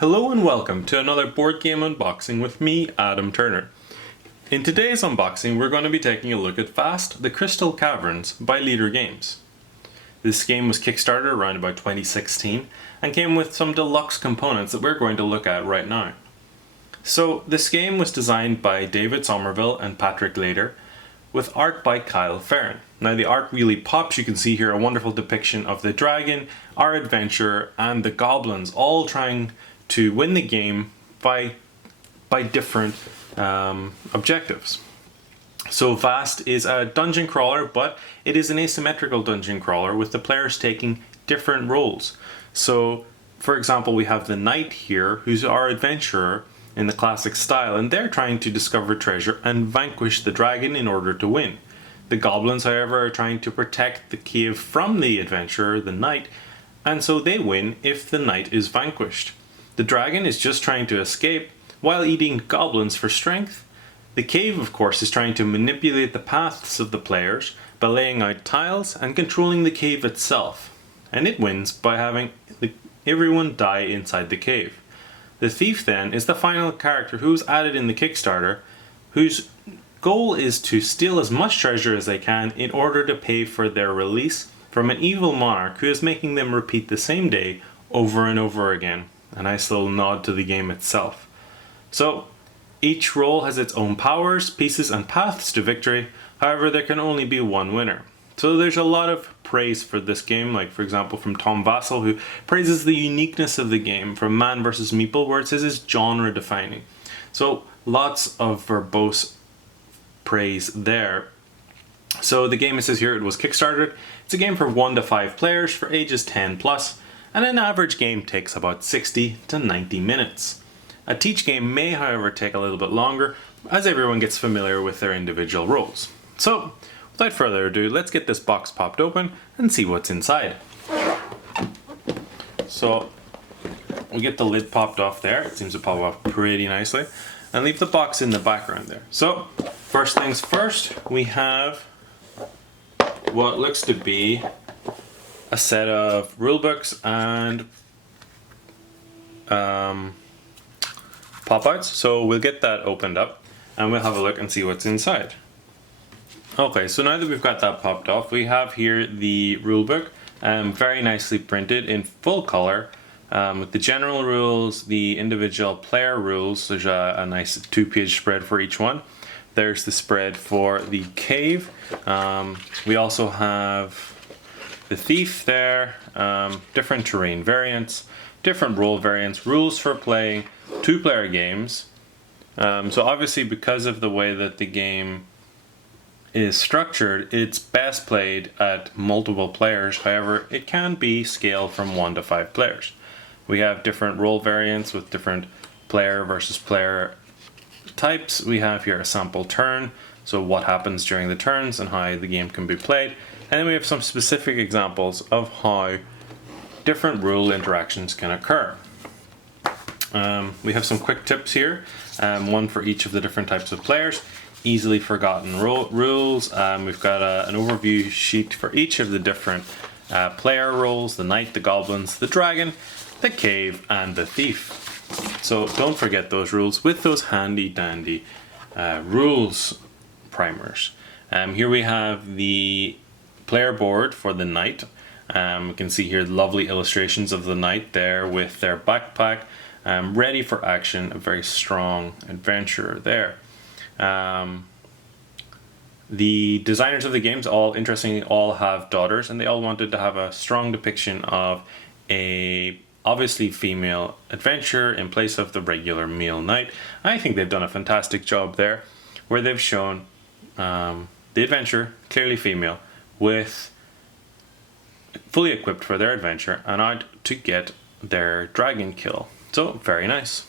Hello and welcome to another board game unboxing with me, Adam Turner. In today's unboxing, we're going to be taking a look at Vast: The Crystal Caverns by Leader Games. This game was kickstarted around about 2016 and came with some deluxe components that we're going to look at right now. So this game was designed by David Somerville and Patrick Lader, with art by Kyle Farron. Now the art really pops. You can see here a wonderful depiction of the dragon, our adventurer, and the goblins all trying to win the game by different objectives. So Vast is a dungeon crawler, but it is an asymmetrical dungeon crawler with the players taking different roles. So for example, we have the knight here, who's our adventurer in the classic style, and they're trying to discover treasure and vanquish the dragon in order to win. The goblins, however, are trying to protect the cave from the adventurer, the knight, and so they win if the knight is vanquished. The dragon is just trying to escape while eating goblins for strength. The cave, of course, is trying to manipulate the paths of the players by laying out tiles and controlling the cave itself. And it wins by having everyone die inside the cave. The thief then is the final character who was added in the Kickstarter, whose goal is to steal as much treasure as they can in order to pay for their release from an evil monarch who is making them repeat the same day over and over again. A nice little nod to the game itself. So each role has its own powers, pieces, and paths to victory. However, there can only be one winner. So there's a lot of praise for this game, like for example from Tom Vassell, who praises the uniqueness of the game, from Man vs. Meeple, where it says it's genre defining. So lots of verbose praise there. So the game, it says here, it was kickstarted. It's a game for 1 to 5 players for ages 10 plus, and an average game takes about 60 to 90 minutes. A teach game may, however, take a little bit longer as everyone gets familiar with their individual roles. So, without further ado, let's get this box popped open and see what's inside. So, we get the lid popped off there. It seems to pop off pretty nicely. And leave the box in the background there. So, first things first, we have what looks to be a set of rulebooks and pop-outs. So we'll get that opened up and we'll have a look and see what's inside. Okay, so now that we've got that popped off, we have here the rulebook, very nicely printed in full color, with the general rules, the individual player rules. There's a nice 2-page spread for each one. There's the spread for the cave. We also have the thief there, different terrain variants, different role variants, rules for playing 2-player games. So obviously, because of the way that the game is structured, it's best played at multiple players. However, it can be scaled from 1 to 5 players. We have different role variants with different player versus player types. We have here a sample turn, so what happens during the turns and how the game can be played. And then we have some specific examples of how different rule interactions can occur. We have some quick tips here, one for each of the different types of players. Easily forgotten rules. We've got an overview sheet for each of the different player roles: the knight, the goblins, the dragon, the cave, and the thief. So don't forget those rules with those handy dandy rules primers. Here we have the player board for the knight. We can see here lovely illustrations of the knight there with their backpack, ready for action. A very strong adventurer there. The designers of the games, interestingly, all have daughters, and they all wanted to have a strong depiction of a obviously female adventurer in place of the regular male knight. I think they've done a fantastic job there, where they've shown the adventurer, clearly female, with fully equipped for their adventure and out to get their dragon kill. So very nice.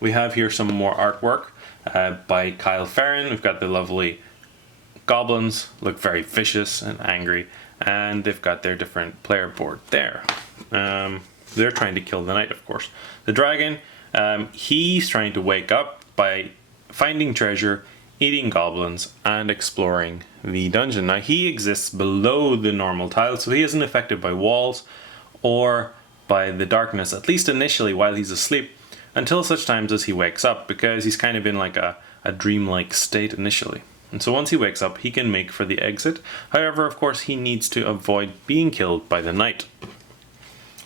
We have here some more artwork by Kyle Farron. We've got the lovely goblins, look very vicious and angry, and they've got their different player board there. They're trying to kill the knight, of course. The dragon, he's trying to wake up by finding treasure, eating goblins, and exploring the dungeon. Now he exists below the normal tiles, so he isn't affected by walls or by the darkness, at least initially while he's asleep, until such times as he wakes up, because he's kind of in like a dreamlike state initially. And so once he wakes up, he can make for the exit. However, of course, he needs to avoid being killed by the night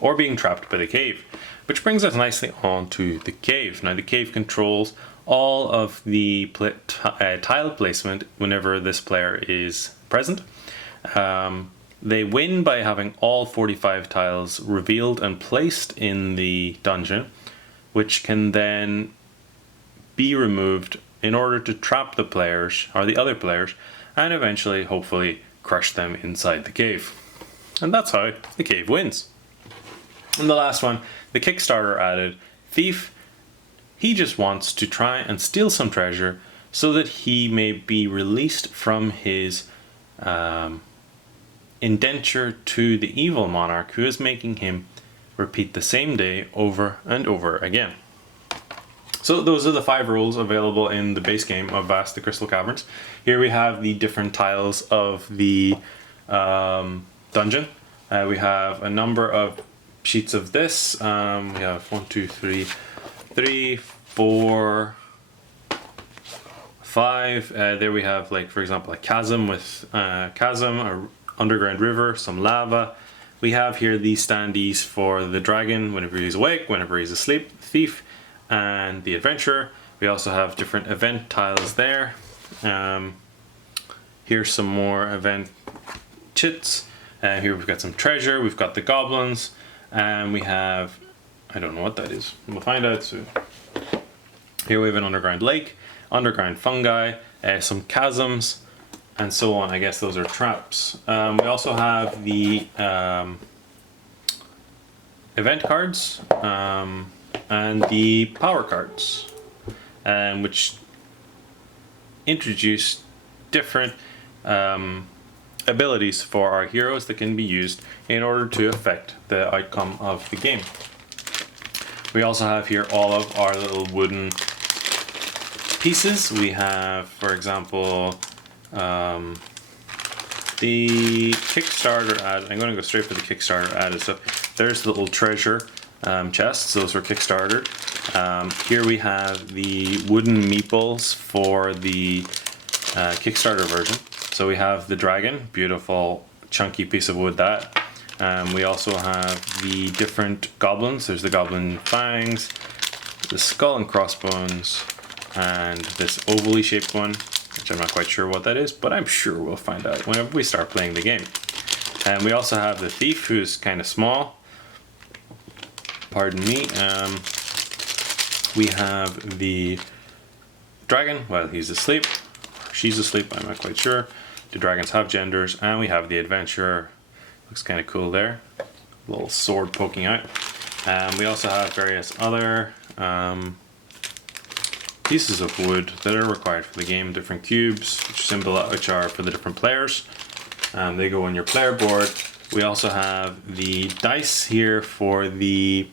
or being trapped by the cave. Which brings us nicely on to the cave. Now, the cave controls all of the tile placement whenever this player is present. They win by having all 45 tiles revealed and placed in the dungeon, which can then be removed in order to trap the players, or the other players, and eventually, hopefully, crush them inside the cave. And that's how the cave wins. And the last one, the Kickstarter added Thief. He just wants to try and steal some treasure so that he may be released from his indenture to the evil monarch who is making him repeat the same day over and over again. So those are the 5 rules available in the base game of Vast the Crystal Caverns. Here we have the different tiles of the dungeon. We have a number of sheets of this. We have 1, 2, 3, 4, 5. There we have, like, for example, a chasm with an underground river, some lava. We have here the standees for the dragon whenever he's awake, whenever he's asleep, the thief, and the adventurer. We also have different event tiles there. Here's some more event chits. Here we've got some treasure, we've got the goblins, and we have, I don't know what that is, we'll find out soon. Here we have an underground lake, underground fungi, some chasms, and so on. I guess those are traps. We also have the event cards and the power cards, which introduce different abilities for our heroes that can be used in order to affect the outcome of the game. We also have here all of our little wooden pieces. We have, for example, the Kickstarter ad. I'm going to go straight for the Kickstarter added. So there's the little treasure chests. Those were Kickstarter. Here we have the wooden meeples for the Kickstarter version. So we have the dragon, beautiful chunky piece of wood that. We also have the different goblins. There's the goblin fangs, the skull and crossbones, and this ovally shaped one, which I'm not quite sure what that is, but I'm sure we'll find out whenever we start playing the game. And we also have the thief, who's kind of small. Pardon me. We have the dragon while he's asleep. She's asleep, I'm not quite sure. The dragons have genders. And we have the adventurer. Looks kind of cool there. Little sword poking out. We also have various other pieces of wood that are required for the game. Different cubes, which are for the different players. They go on your player board. We also have the dice here for the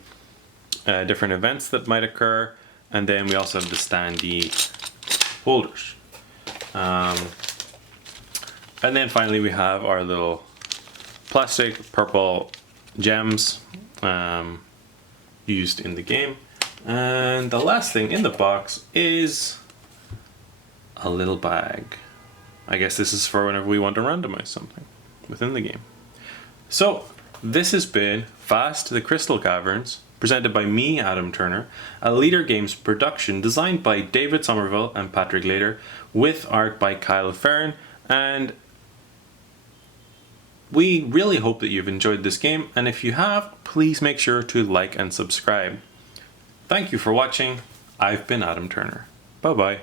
different events that might occur. And then we also have the standee holders. And then finally we have our little plastic purple gems used in the game. And the last thing in the box is a little bag. I guess this is for whenever we want to randomize something within the game. So this has been Fast the Crystal Caverns, presented by me, Adam Turner, a Leader Games production designed by David Somerville and Patrick Lader, with art by Kyle Farron, and we really hope that you've enjoyed this game, and if you have, please make sure to like and subscribe. Thank you for watching. I've been Adam Turner. Bye bye.